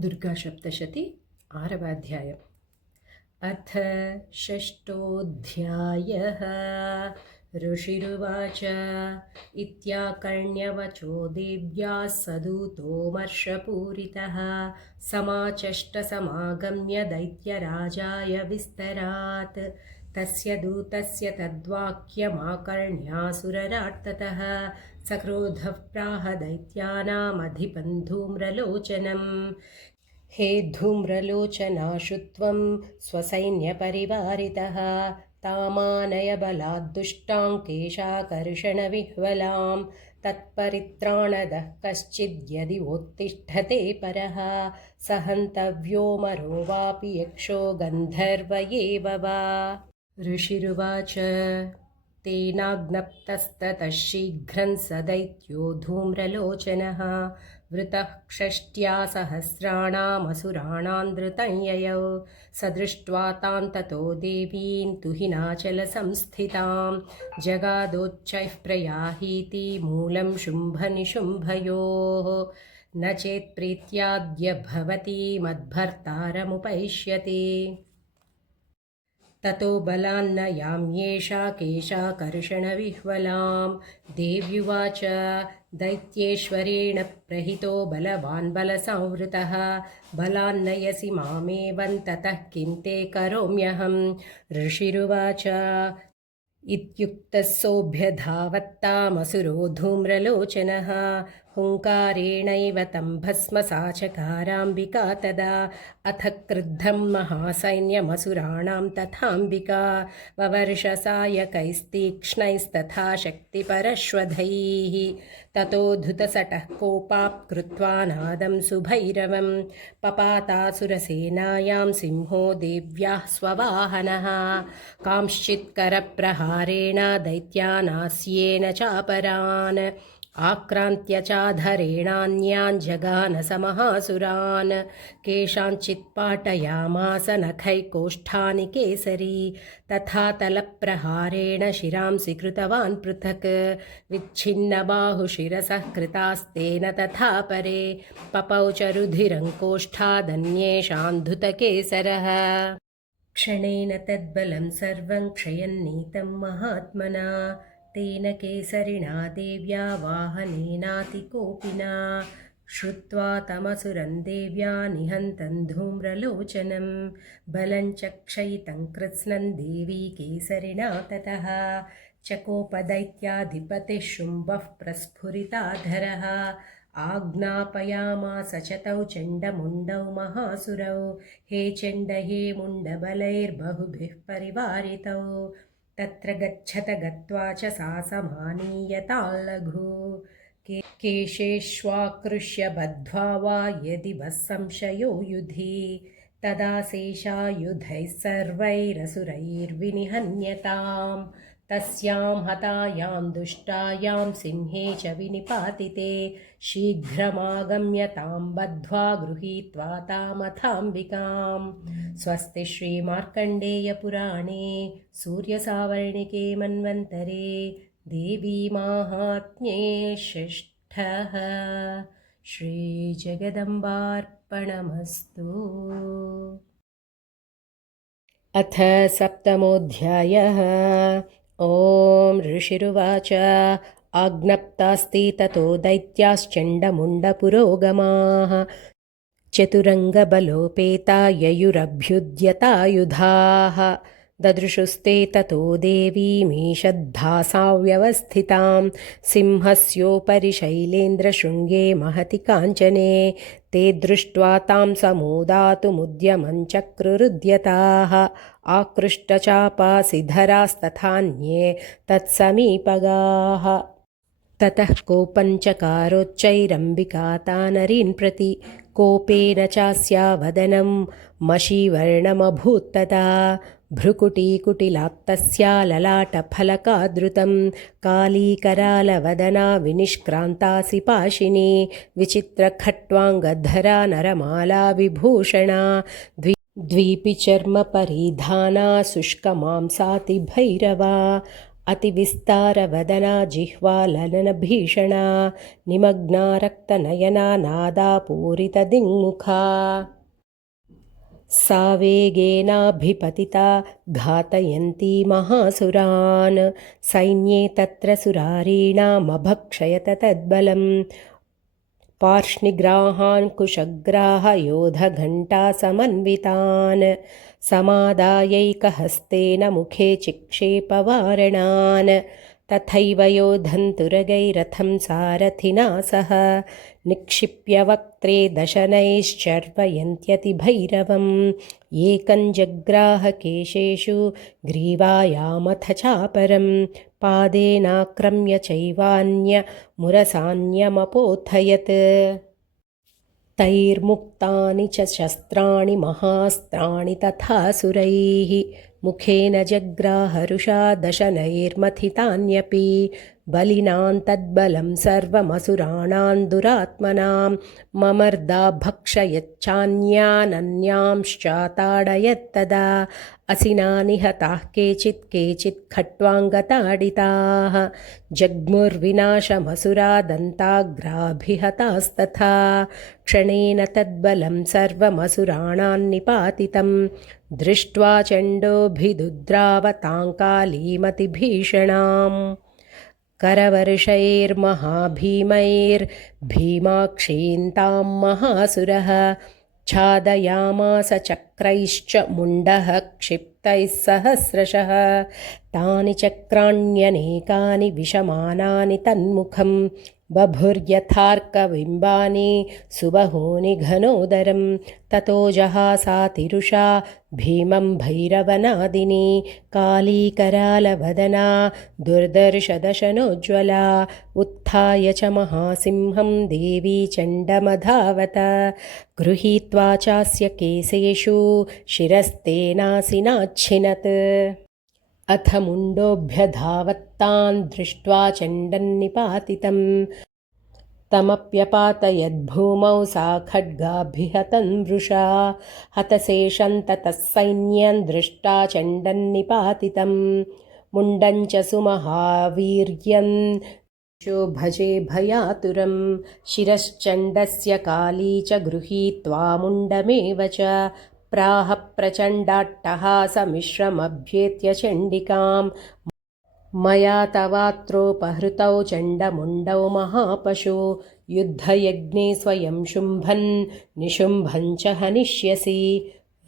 दुर्गासप्तशती आरवाध्यायम्। अथ षष्ठोऽध्यायः। ऋषिरुवाच इत्याकर्ण्यवचो देव्याः सदूतोमर्षपूरितः समाचष्टसमागम्य दैत्यराजाय विस्तरात्। तस्य दूतस्य तद्वाक्यमाकर्ण्यासुरराट्ततः सक्रोधः प्राह दैत्यानामधिपं धूम्रलोचनम्। हे धूम्रलोचनाशु त्वं स्वसैन्यपरिवारितः तामानय बलाद्दुष्टां केशाकर्षणविह्वलां तत्परित्राणदः कश्चिद्यदि वोत्तिष्ठते परः स हन्तव्यो मरो वापि यक्षो गन्धर्व एव वा। ऋषिरुवाच तेनाज्ञप्तस्ततः शीघ्रं स दैत्यो धूम्रलोचनः वृतः षष्ट्या सहस्राणामसुराणां धृतं ययौ स दृष्ट्वा तां ततो देवीं तुहिनाचलसंस्थितां जगादोच्चैः प्रयाहीति मूलं शुम्भनिशुम्भयोः न चेत्प्रीत्याद्य भवती मद्भर्तारमुपैष्यति ततो बलान्न याम्येषा केशाकर्षणविह्वलां देव्युवाच दैत्येश्वरेण प्रहितो बलवान् बलसंवृतः बलान्नयसि मामेवं ततः किं ते करोम्यहं। ऋषिरुवाच इत्युक्तः सोऽभ्यधावत्तामसुरो धूम्रलोचनः हुङ्कारेणैव तं भस्मसाचकाराम्बिका तदा अथ क्रुद्धं महासैन्यमसुराणां तथाम्बिका ववर्षसायकैस्तीक्ष्णैस्तथा शक्तिपरश्वधैः ततो धुतसटः कोपात् कृत्वा नादं सुभैरवं पपातासुरसेनायां सिंहो देव्याः स्ववाहनः कांश्चित्करप्रहारेण दैत्यानास्येन चापरान् आक्रान्त्य चाधरेणान्यान् जगान समहासुरान् केषाञ्चित् पाटयामास नखैकोष्ठानि केसरी तथा तलप्रहारेण शिरांसि कृतवान् पृथक् विच्छिन्नबाहुशिरसः कृतास्तेन तथा परे पपौ च रुधिरङ्कोष्ठादन्येषां धुतकेसरः क्षणेन तद्बलं सर्वं क्षयन्नीतं महात्मना तेन केसरिणा देव्या वाहनेनातिकोपिना श्रुत्वा तमसुरं देव्या निहन्तं धूम्रलोचनं बलं च क्षयितं कृत्स्नं देवी केसरिणा ततः चकोपदैत्याधिपतिः शुम्भः प्रस्फुरिताधरः आज्ञापयामास च तौ चण्डमुण्डौ महासुरौ हे चण्ड हे मुण्डबलैर्बहुभिः परिवारितौ तत्र गच्छत गत्वा च सा समानीयताल्लघु केशेष्वाकृष्य बद्ध्वा वा यदि वः संशयो युधि तदा शेषायुधैः सर्वैरसुरैर्विनिहन्यताम् तस्यां हतायां दुष्टायां सिंहे च विनिपातिते शीघ्रमागम्य तां बद्ध्वा गृहीत्वा तामथाम्बिकां। स्वस्ति श्रीमार्कण्डेयपुराणे सूर्यसावर्णिके मन्वन्तरे देवीमाहात्म्ये षष्ठः। श्रीजगदम्बार्पणमस्तु। अथ सप्तमोऽध्यायः। ॐ ऋषिरुवाच आज्ञप्तास्ति ततो दैत्याश्चण्डमुण्डपुरोगमाः चतुरङ्गबलोपेता ययुरभ्युद्यतायुधाः ददृशुस्ते ततो देवीमीषद्भासाव्यवस्थितां सिंहस्योपरि शैलेन्द्रशृङ्गे महति काञ्चने ते दृष्ट्वा तां समूदातुमुद्यमं चक्रुरुद्यताः आकृष्टचापासिधरास्तथान्ये तत्समीपगाः ततः कोपञ्चकारोच्चैरम्बिका तानरीन् प्रति कोपेन चास्या वदनं मषीवर्णमभूत्तदा भ्रुकुटीकुटिलात्तस्या ललाटफलकादृतं कालीकरालवदना विनिष्क्रान्तासि पाशिनी विचित्रखट्वाङ्गधरा नरमाला विभूषणा द्वीपिचर्मपरिधाना शुष्कमांसाति भैरवा अतिविस्तारवदना जिह्वालननभीषणा निमग्ना रक्तनयना नादापूरितदिङ्मुखा सा वेगेनाभिपतिता घातयन्ती महासुरान् सैन्ये तत्र सुरारीणामभक्षयत तद्बलं पार्ष्णिग्राहान् कुशग्राहयोधघण्टासमन्वितान् समादायैकहस्तेन मुखे चिक्षेपवारणान् तथैव योधन्तुरगैरथं सारथिना सह निक्षिप्य वक्त्रे दशनैश्चर्वयन्त्यतिभैरवम् एकं जग्राह केशेषु ग्रीवायामथ चापरं पादेनाक्रम्य चैवान्यमुरसान्यमपोथयत् तैर्मुक्तानि च शस्त्राणि महास्त्राणि तथासुरैः मुखेन जग्राहरुषा दशनैर्मथितान्यपि बलिनां तद्बलं सर्वमसुराणां दुरात्मनां ममर्दा भक्षयच्चान्यानन्यांश्चाताडयत्तदा असिना निहताः केचित् खट्वाङ्गताडिताः जग्मुर्विनाशमसुरा दन्ताग्राभिहतास्तथा क्षणेन तद्बलं सर्वमसुराणां निपातितं दृष्ट्वा चण्डोभिदुद्रावताङ्कालीमतिभीषणाम् करवर्षैर्महाभीमैर्भीमाक्षीन्तां महासुरः छादयामास चक्रैश्च मुण्डः क्षिप्तैः सहस्रशः तानि चक्राण्यनेकानि विशमानानि तन्मुखं बभुर्यथार्कबिम्बानि सुबहूनि घनोदरं ततो जहासातिरुषा भीमं भैरवनादिनी कालीकरालवदना दुर्दर्शदशनोज्ज्वला उत्थाय च महासिंहं देवी चण्डमधावत गृहीत्वा चास्य केशेषु शिरस्तेनासिनाच्छिनत् अथ मुण्डोऽभ्यधावत्तान् दृष्ट्वा चण्डन्निपातितं तमप्यपातयद्भूमौ सा खड्गाभिहतं वृषा हतशेषं ततः सैन्यं दृष्टा चण्डन्निपातितं मुण्डं च सुमहावीर्यं भजे भयातुरं शिरश्चण्डस्य काली च गृहीत्वा मुण्डमेव च प्राह प्रचण्डाट्टहासमिश्रमभ्येत्य चण्डिकां मया तवात्रोपहृतौ चण्डमुण्डौ महापशु युद्धयज्ञे स्वयं शुम्भन् निशुम्भं च हनिष्यसि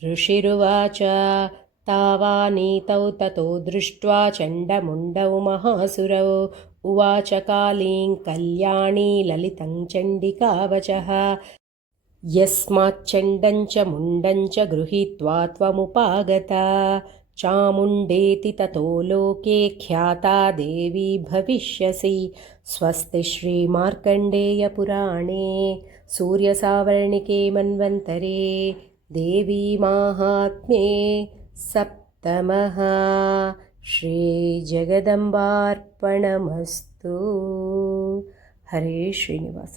ऋषिरुवाच तावानीतौ ततो दृष्ट्वा चण्डमुण्डौ महासुरौ उवाच कालीं कल्याणी ललितं चण्डिकावचः यस्माच्चण्डं च मुण्डं च गृहीत्वा त्वमुपागता चामुण्डेति ततो लोके ख्याता देवी भविष्यसि स्वस्ति श्रीमार्कण्डेयपुराणे सूर्यसावर्णिके मन्वन्तरे देवीमाहात्म्ये सप्तमः श्रीजगदम्बार्पणमस्तु। हरे श्रीनिवास।